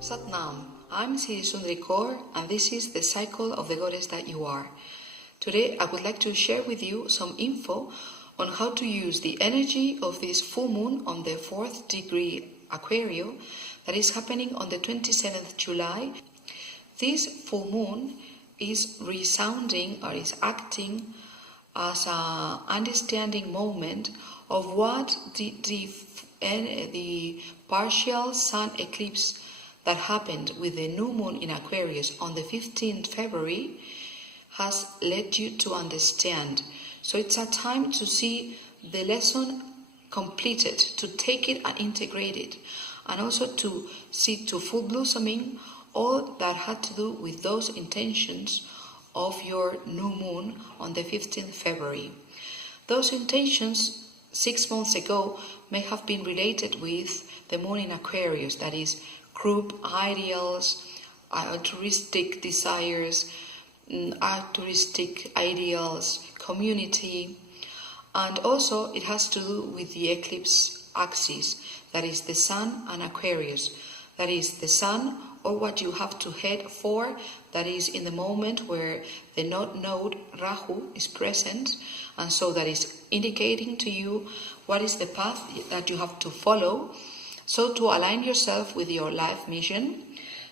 Satnam, I'm Sri Sundari Kaur and this is the cycle of the goddess that you are. Today I would like to share with you some info on how to use the energy of this full moon on the 4th degree Aquarius that is happening on the 27th July. This full moon is resounding or is acting as an understanding moment of what the partial sun eclipse that happened with the new moon in Aquarius on the 15th February has led you to understand. So it's a time to see the lesson completed, to take it and integrate it, and also to see to full blossoming all that had to do with those intentions of your new moon on the 15th February. Those intentions 6 months ago may have been related with the moon in Aquarius, that is group ideals, altruistic desires, altruistic ideals, community, and also it has to do with the eclipse axis, that is the sun and Aquarius, that is the sun or what you have to head for, that is in the moment where the North Node Rahu is present, and so that is indicating to you what is the path that you have to follow. So to align yourself with your life mission,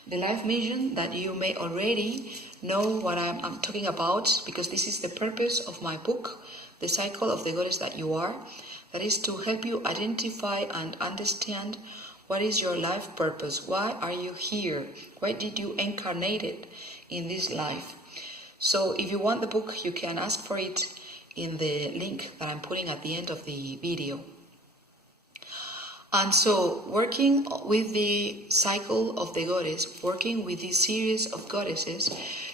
the life mission that you may already know what I'm talking about, because this is the purpose of my book, The Cycle of the Goddess That You Are, that is to help you identify and understand what is your life purpose. Why are you here? Why did you incarnate it in this life? So if you want the book, you can ask for it in the link that I'm putting at the end of the video. And so, working with the cycle of the goddess, working with this series of goddesses,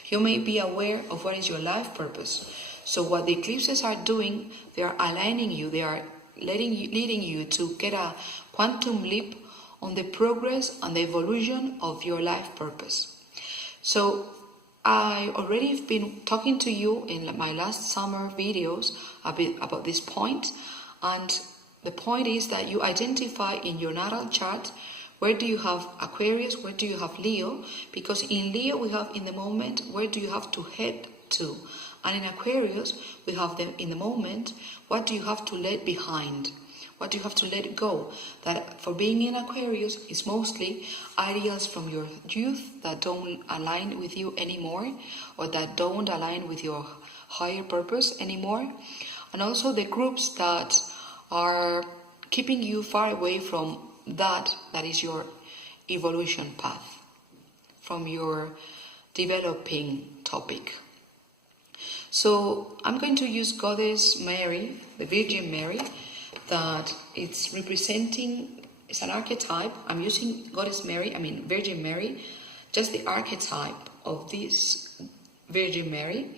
you may be aware of what is your life purpose. So what the eclipses are doing, they are aligning you, they are leading you to get a quantum leap on the progress and the evolution of your life purpose. So I already have been talking to you in my last summer videos a bit about this point, and the point is that you identify in your natal chart where do you have Aquarius, where do you have Leo, because in Leo we have in the moment where do you have to head to, and in Aquarius we have them in the moment what do you have to let behind, what do you have to let go. That for being in Aquarius is mostly ideas from your youth that don't align with you anymore, or that don't align with your higher purpose anymore, and also the groups that are keeping you far away from that is your evolution path, from your developing topic. So I'm going to use Goddess Mary, the Virgin Mary, that it's representing, it's an archetype. I'm using Goddess Mary, Virgin Mary, just the archetype of this Virgin Mary,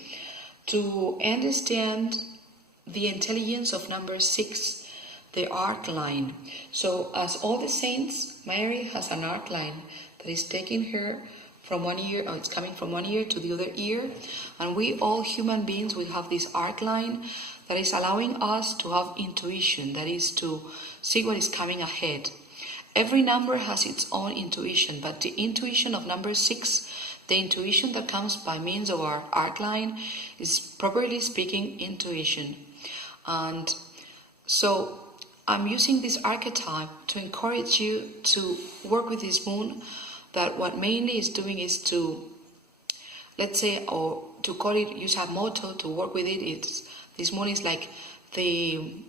to understand the intelligence of number 6, the arc line. So as all the saints, Mary has an arc line that is taking her from one ear, or it's coming from one ear to the other ear, and we all human beings will have this arc line that is allowing us to have intuition, that is to see what is coming ahead. Every number has its own intuition, but the intuition of number 6, the intuition that comes by means of our arc line, is properly speaking intuition. And so I'm using this archetype to encourage you to work with this moon, that what mainly is doing is to, let's say, or to call it, use a motto to work with it. This moon is like the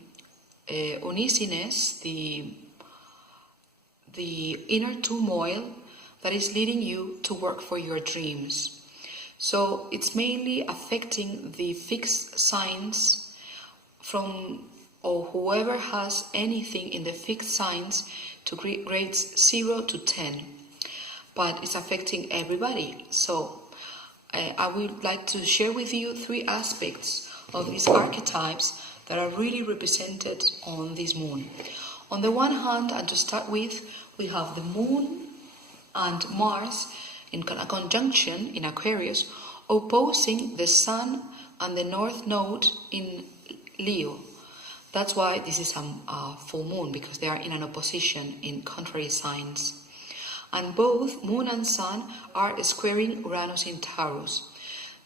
uneasiness, the inner turmoil that is leading you to work for your dreams. So it's mainly affecting the fixed signs from, or whoever has anything in the fixed signs, to grades 0 to 10. But it's affecting everybody. So I would like to share with you 3 aspects of these archetypes that are really represented on this moon. On the one hand, and to start with, we have the moon and Mars in a conjunction in Aquarius opposing the Sun and the North Node in Leo. That's why this is a full moon, because they are in an opposition in contrary signs. And both Moon and Sun are squaring Uranus in Taurus.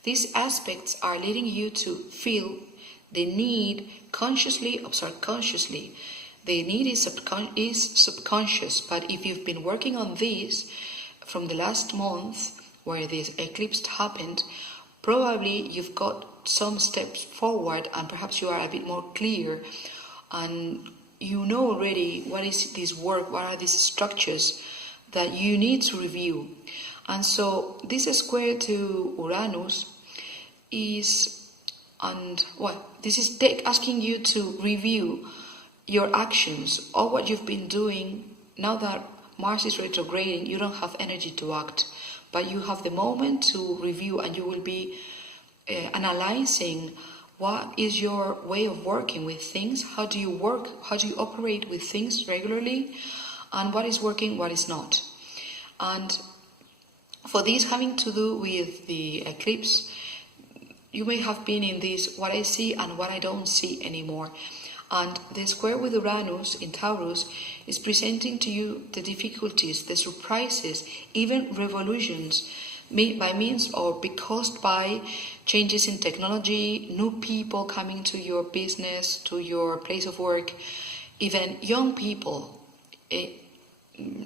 These aspects are leading you to feel the need consciously or subconsciously. The need is subconscious, but if you've been working on this from the last month where this eclipse happened, probably you've got some steps forward and perhaps you are a bit more clear and you know already what is this work, what are these structures that you need to review. And so this square to Uranus is, asking you to review your actions, all what you've been doing. Now that Mars is retrograding, you don't have energy to act, but you have the moment to review, and you will be analyzing what is your way of working with things, how do you work, how do you operate with things regularly, and what is working, what is not. And for this having to do with the eclipse, you may have been in this what I see and what I don't see anymore. And the square with Uranus in Taurus is presenting to you the difficulties, the surprises, even revolutions by means or caused by changes in technology, new people coming to your business, to your place of work, even young people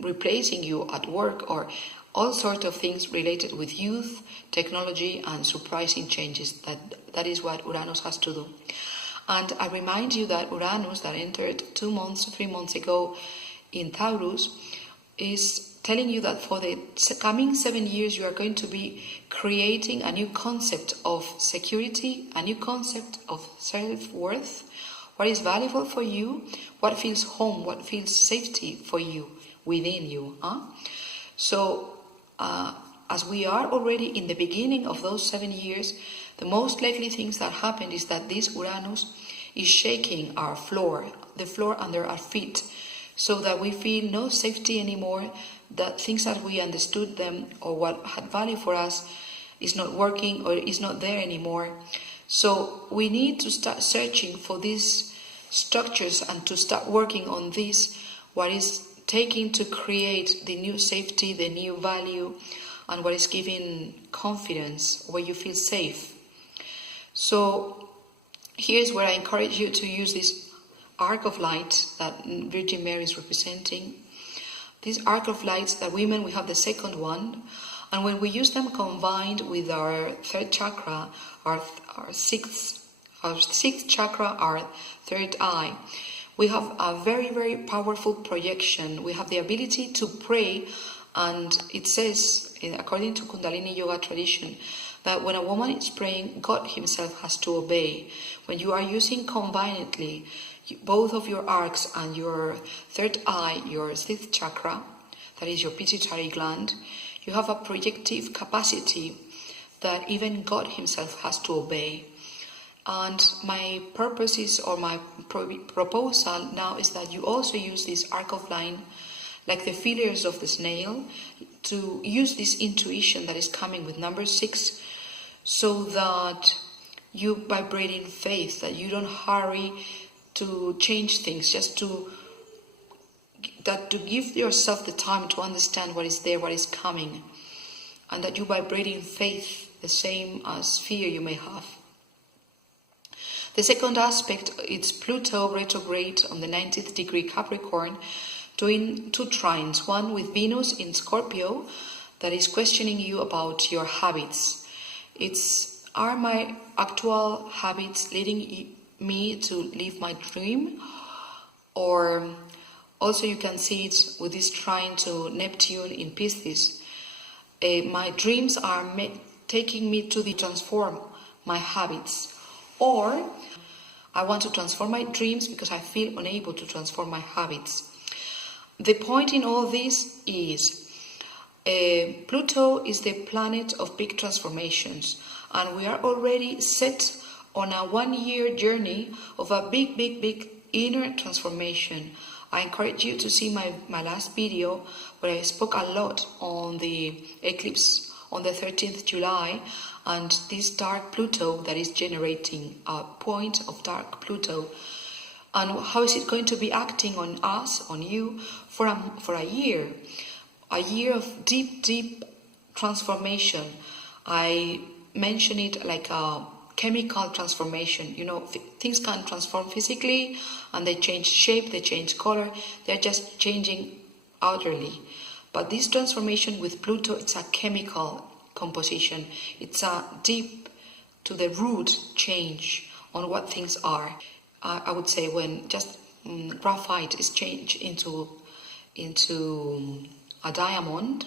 replacing you at work, or all sorts of things related with youth, technology, and surprising changes. That is what Uranus has to do. And I remind you that Uranus, that entered 3 months ago in Taurus, is telling you that for the coming 7 years you are going to be creating a new concept of security, a new concept of self-worth, what is valuable for you, what feels home, what feels safety for you, within you. So, as we are already in the beginning of those 7 years, the most likely things that happen is that this Uranus is shaking our floor, the floor under our feet, so that we feel no safety anymore, that things as we understood them or what had value for us is not working or is not there anymore. So we need to start searching for these structures and to start working on this, what is taking to create the new safety, the new value, and what is giving confidence, where you feel safe. So here's where I encourage you to use this arc of light that Virgin Mary is representing. This arc of lights that women, we have the second one, and when we use them combined with our third chakra, our sixth chakra, our third eye, we have a very, very powerful projection. We have the ability to pray, and it says, according to Kundalini Yoga tradition, that when a woman is praying, God himself has to obey. When you are using combinedly both of your arcs and your third eye, your sixth chakra, that is your pituitary gland, you have a projective capacity that even God himself has to obey. And my purpose is, or my proposal now is that you also use this arc of line, like the feelers of the snail, to use this intuition that is coming with number 6, so that you vibrate in faith, that you don't hurry to change things, just to give yourself the time to understand what is there, what is coming, and that you vibrate in faith, the same as fear you may have. The second aspect, it's Pluto retrograde on the 90th degree Capricorn, doing 2 trines, one with Venus in Scorpio, that is questioning you about your habits. Are my actual habits leading me to live my dream? Or also you can see it with this trine to Neptune in Pisces. My dreams are taking me to transform my habits. Or I want to transform my dreams because I feel unable to transform my habits. The point in all this is Pluto is the planet of big transformations, and we are already set on a 1-year journey of a big inner transformation. I encourage you to see my last video where I spoke a lot on the eclipse, on the 13th July, and this dark Pluto that is generating a point of dark Pluto, and how is it going to be acting on us, on you, for a year of deep transformation. I mention it like a chemical transformation. You know, things can transform physically, and they change shape, they change color, they're just changing outwardly. But this transformation with Pluto, it's a chemical composition. It's a deep to the root change on what things are. I would say when just graphite is changed into a diamond,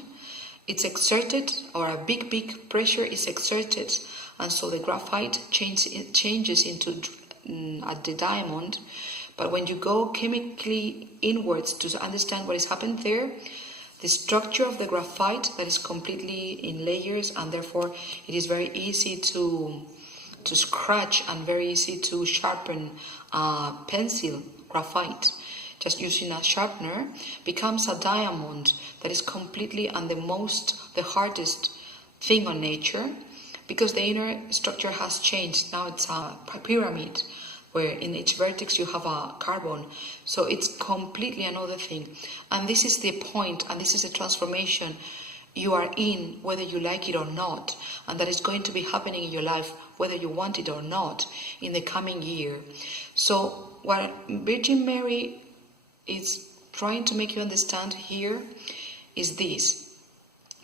it's exerted, or a big pressure is exerted, and so the graphite changes into the diamond. But when you go chemically inwards to understand what has happened there, the structure of the graphite that is completely in layers, and therefore it is very easy to scratch and very easy to sharpen pencil graphite just using a sharpener, becomes a diamond that is completely and the hardest thing on nature, because the inner structure has changed. Now it's a pyramid where in each vertex you have a carbon, so it's completely another thing. And this is the point, and this is the transformation you are in, whether you like it or not, and that is going to be happening in your life whether you want it or not in the coming year. So what Virgin Mary is trying to make you understand here is this,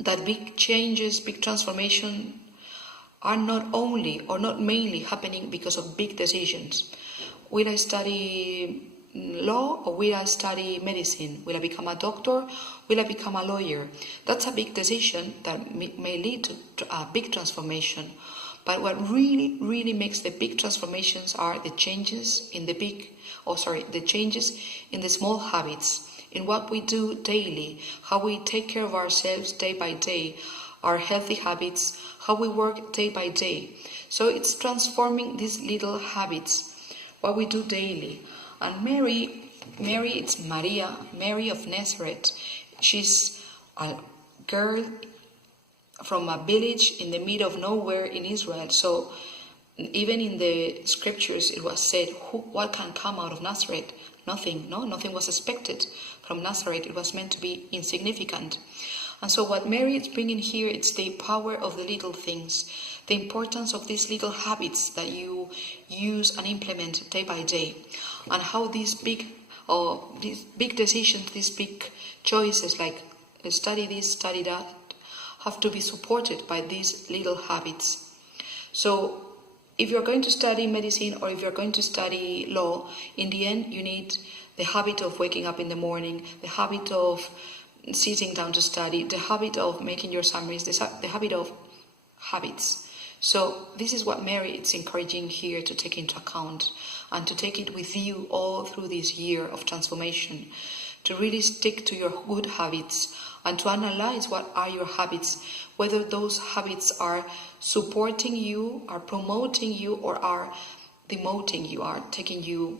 that big changes, big transformation are not only or not mainly happening because of big decisions. Will I study law or will I study medicine? Will I become a doctor? Will I become a lawyer? That's a big decision that may lead to a big transformation. But what really makes the big transformations are the changes in the changes in the small habits, in what we do daily, how we take care of ourselves day by day, our healthy habits, how we work day by day. So it's transforming these little habits, what we do daily. And Mary, it's Maria, Mary of Nazareth. She's a girl from a village in the middle of nowhere in Israel. So even in the scriptures it was said, what can come out of Nazareth? Nothing was expected from Nazareth. It was meant to be insignificant. And so what Mary is bringing here, it's the power of the little things, the importance of these little habits that you use and implement day by day, and how these big decisions, these big choices like study this, study that, have to be supported by these little habits. So if you're going to study medicine or if you're going to study law, in the end you need the habit of waking up in the morning, the habit of sitting down to study, the habit of making your summaries, the habit of habits. So this is what Mary is encouraging here to take into account and to take it with you all through this year of transformation, to really stick to your good habits and to analyze what are your habits, whether those habits are supporting you, are promoting you, or are demoting you, are taking you,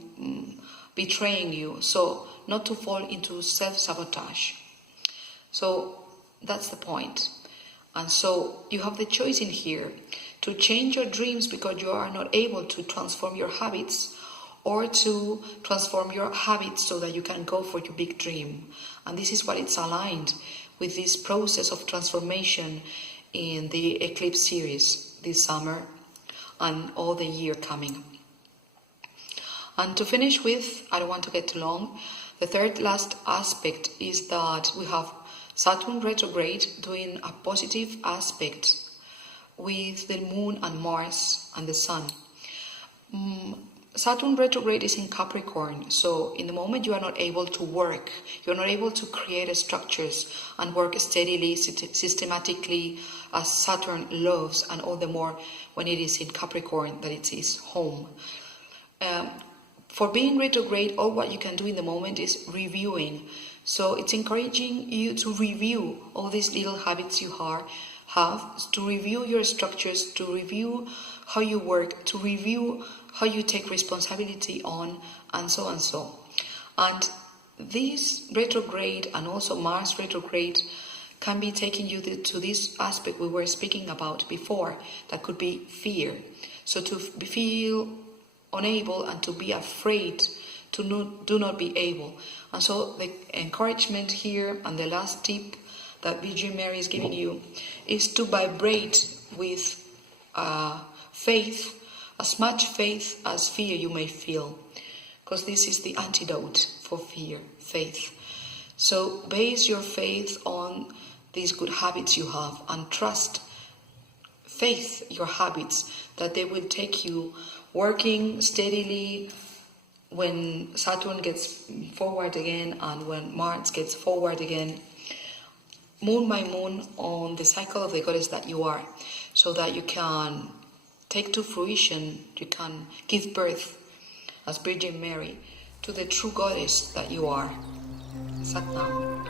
betraying you. So not to fall into self-sabotage. So that's the point. And so you have the choice in here to change your dreams because you are not able to transform your habits, or to transform your habits so that you can go for your big dream. And this is what it's aligned with this process of transformation in the Eclipse series this summer and all the year coming. And to finish with, I don't want to get too long, the third last aspect is that we have Saturn retrograde doing a positive aspect with the Moon and Mars and the Sun. Saturn retrograde is in Capricorn, so in the moment you are not able to work, you're not able to create structures and work steadily, systematically as Saturn loves, and all the more when it is in Capricorn, that it is home. For being retrograde, all what you can do in the moment is reviewing. So it's encouraging you to review all these little habits you have, to review your structures, to review how you work, to review how you take responsibility on, and so and so. And this retrograde and also Mars retrograde can be taking you to this aspect we were speaking about before, that could be fear. So to feel unable and to be afraid to do not be able. And so the encouragement here and the last tip that Virgin Mary is giving you is to vibrate with faith, as much faith as fear you may feel, because this is the antidote for fear, faith. So base your faith on these good habits you have and trust, faith your habits, that they will take you working steadily when Saturn gets forward again and when Mars gets forward again, moon by moon, on the cycle of the goddess that you are, so that you can take to fruition, you can give birth as Virgin Mary to the true goddess that you are. Sat Nam.